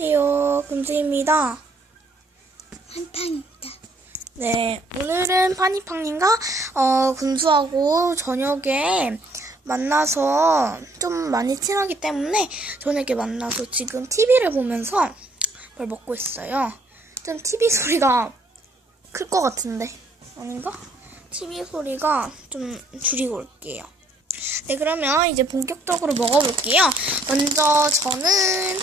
안녕하세요, 금수입니다. 한탕입니다. 네, 오늘은 파니팡님과 어, 금수하고 저녁에 만나서 좀 많이 친하기 때문에 저녁에 만나서 지금 TV를 보면서 뭘 먹고 있어요. 좀 TV 소리가 클 것 같은데 아닌가? TV 소리가 좀 줄이고 올게요. 네, 그러면 이제 본격적으로 먹어볼게요. 먼저 저는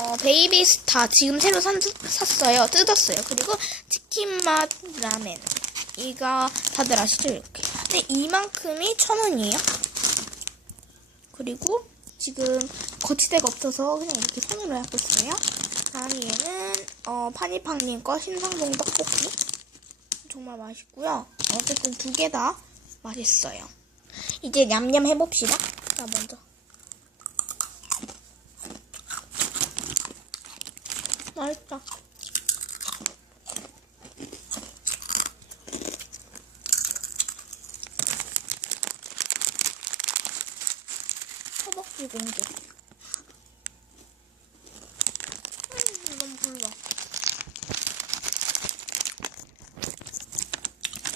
어, 베이비 스타 지금 새로 산, 샀어요. 뜯었어요. 그리고 치킨 맛 라멘. 이거 다들 아시죠? 이렇게. 근데 이만큼이 천 원이에요. 그리고 지금 거치대가 없어서 그냥 이렇게 손으로 하고 있어요. 다음 얘는 어, 파니팡님 거 신상동 떡볶이. 정말 맛있고요. 어쨌든 두 개 다 맛있어요. 이제 냠냠 해봅시다. 자, 먼저. 맛있다. 허벅지 공주. 음, 너무 불러.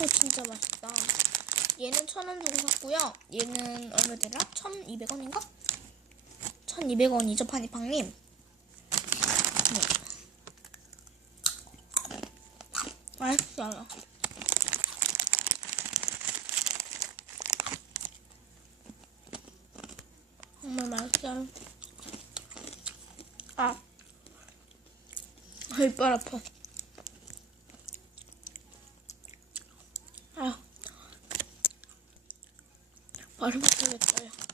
어, 진짜 맛있다. 얘는 천 원 주고 샀고요. 얘는 얼마더라? 천이백 원인가? 천이백 원이죠, 파니팡님. 맛있어요. 정말 맛있어요. 아, 아, 이빨 아파. 아, 바로 못하겠어요.